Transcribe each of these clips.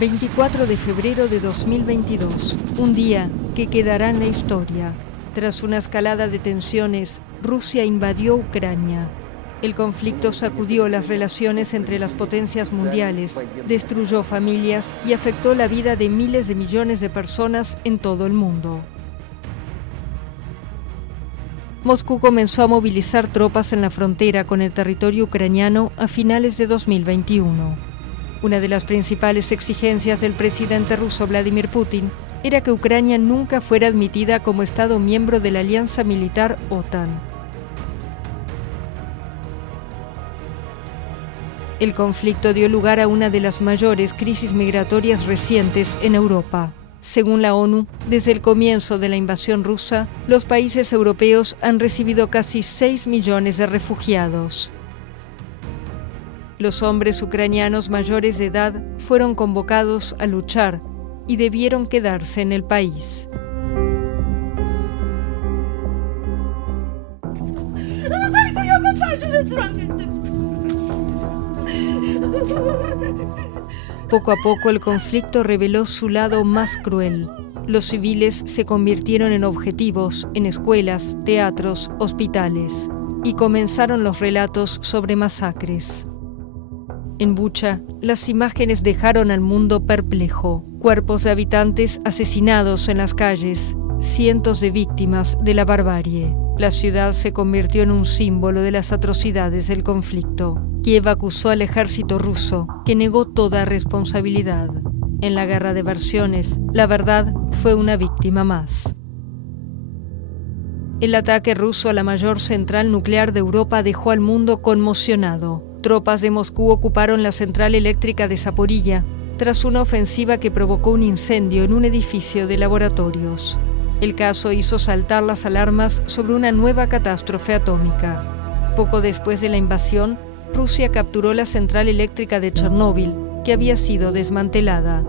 24 de febrero de 2022, un día que quedará en la historia. Tras una escalada de tensiones, Rusia invadió Ucrania. El conflicto sacudió las relaciones entre las potencias mundiales, destruyó familias y afectó la vida de miles de millones de personas en todo el mundo. Moscú comenzó a movilizar tropas en la frontera con el territorio ucraniano a finales de 2021. Una de las principales exigencias del presidente ruso Vladimir Putin era que Ucrania nunca fuera admitida como Estado miembro de la alianza militar OTAN. El conflicto dio lugar a una de las mayores crisis migratorias recientes en Europa. Según la ONU, desde el comienzo de la invasión rusa, los países europeos han recibido casi 6 millones de refugiados. Los hombres ucranianos mayores de edad fueron convocados a luchar y debieron quedarse en el país. Poco a poco el conflicto reveló su lado más cruel. Los civiles se convirtieron en objetivos en escuelas, teatros, hospitales, y comenzaron los relatos sobre masacres. En Bucha, las imágenes dejaron al mundo perplejo. Cuerpos de habitantes asesinados en las calles, cientos de víctimas de la barbarie. La ciudad se convirtió en un símbolo de las atrocidades del conflicto. Kiev acusó al ejército ruso, que negó toda responsabilidad. En la guerra de versiones, la verdad fue una víctima más. El ataque ruso a la mayor central nuclear de Europa dejó al mundo conmocionado. Tropas de Moscú ocuparon la central eléctrica de Zaporilla tras una ofensiva que provocó un incendio en un edificio de laboratorios. El caso hizo saltar las alarmas sobre una nueva catástrofe atómica. Poco después de la invasión, Rusia capturó la central eléctrica de Chernóbil, que había sido desmantelada.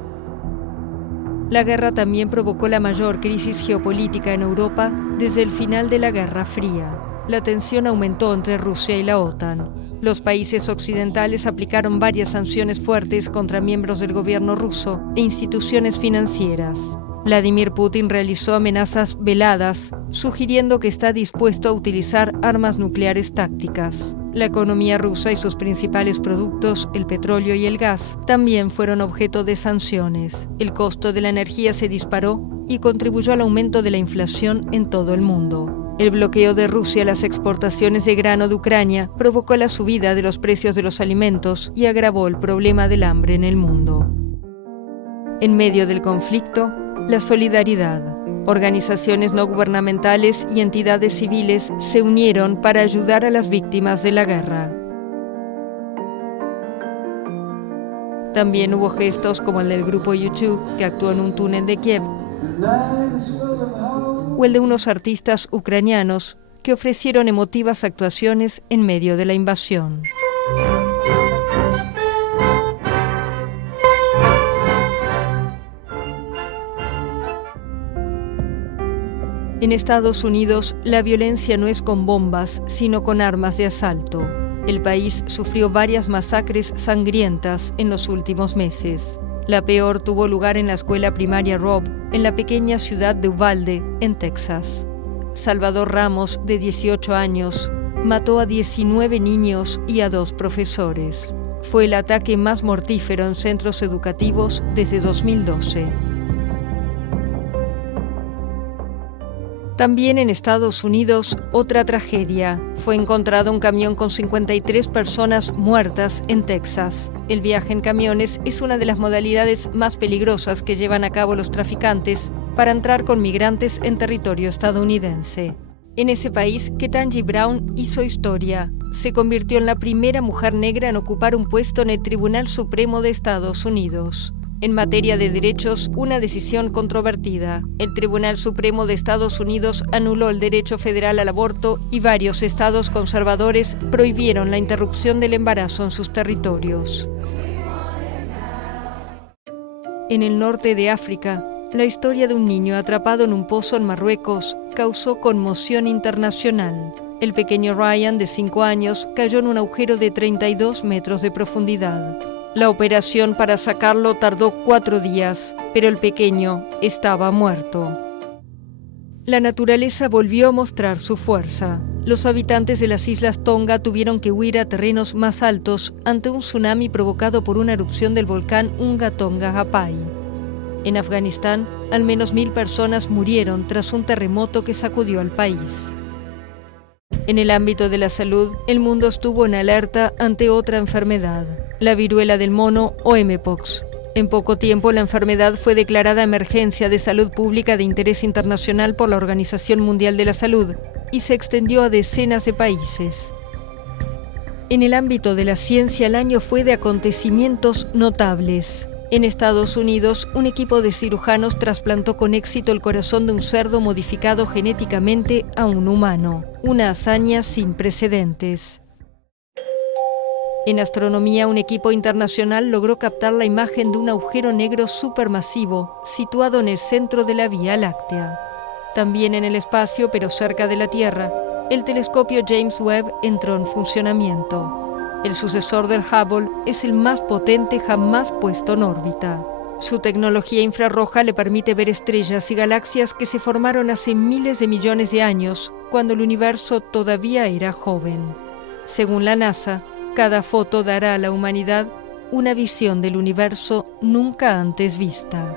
La guerra también provocó la mayor crisis geopolítica en Europa desde el final de la Guerra Fría. La tensión aumentó entre Rusia y la OTAN. Los países occidentales aplicaron varias sanciones fuertes contra miembros del gobierno ruso e instituciones financieras. Vladimir Putin realizó amenazas veladas, sugiriendo que está dispuesto a utilizar armas nucleares tácticas. La economía rusa y sus principales productos, el petróleo y el gas, también fueron objeto de sanciones. El costo de la energía se disparó y contribuyó al aumento de la inflación en todo el mundo. El bloqueo de Rusia a las exportaciones de grano de Ucrania provocó la subida de los precios de los alimentos y agravó el problema del hambre en el mundo. En medio del conflicto, la solidaridad. Organizaciones no gubernamentales y entidades civiles se unieron para ayudar a las víctimas de la guerra. También hubo gestos como el del grupo YouTube, que actuó en un túnel de Kiev, o el de unos artistas ucranianos que ofrecieron emotivas actuaciones en medio de la invasión. En Estados Unidos, la violencia no es con bombas, sino con armas de asalto. El país sufrió varias masacres sangrientas en los últimos meses. La peor tuvo lugar en la escuela primaria Robb, en la pequeña ciudad de Uvalde, en Texas. Salvador Ramos, de 18 años, mató a 19 niños y a 2 profesores. Fue el ataque más mortífero en centros educativos desde 2012. También en Estados Unidos, otra tragedia. Fue encontrado un camión con 53 personas muertas en Texas. El viaje en camiones es una de las modalidades más peligrosas que llevan a cabo los traficantes para entrar con migrantes en territorio estadounidense. En ese país, Ketanji Brown hizo historia. Se convirtió en la primera mujer negra en ocupar un puesto en el Tribunal Supremo de Estados Unidos. En materia de derechos, una decisión controvertida. El Tribunal Supremo de Estados Unidos anuló el derecho federal al aborto y varios estados conservadores prohibieron la interrupción del embarazo en sus territorios. En el norte de África, la historia de un niño atrapado en un pozo en Marruecos causó conmoción internacional. El pequeño Ryan, de 5 años, cayó en un agujero de 32 metros de profundidad. La operación para sacarlo tardó 4 días, pero el pequeño estaba muerto. La naturaleza volvió a mostrar su fuerza. Los habitantes de las islas Tonga tuvieron que huir a terrenos más altos ante un tsunami provocado por una erupción del volcán Unga Tonga Ha'apai. En Afganistán, al menos 1000 personas murieron tras un terremoto que sacudió al país. En el ámbito de la salud, el mundo estuvo en alerta ante otra enfermedad, la viruela del mono o mpox. En poco tiempo, la enfermedad fue declarada emergencia de salud pública de interés internacional por la Organización Mundial de la Salud y se extendió a decenas de países. En el ámbito de la ciencia, el año fue de acontecimientos notables. En Estados Unidos, un equipo de cirujanos trasplantó con éxito el corazón de un cerdo modificado genéticamente a un humano, una hazaña sin precedentes. En astronomía, un equipo internacional logró captar la imagen de un agujero negro supermasivo situado en el centro de la Vía Láctea. También en el espacio, pero cerca de la Tierra, el telescopio James Webb entró en funcionamiento. El sucesor del Hubble es el más potente jamás puesto en órbita. Su tecnología infrarroja le permite ver estrellas y galaxias que se formaron hace miles de millones de años, cuando el universo todavía era joven. Según la NASA, cada foto dará a la humanidad una visión del universo nunca antes vista.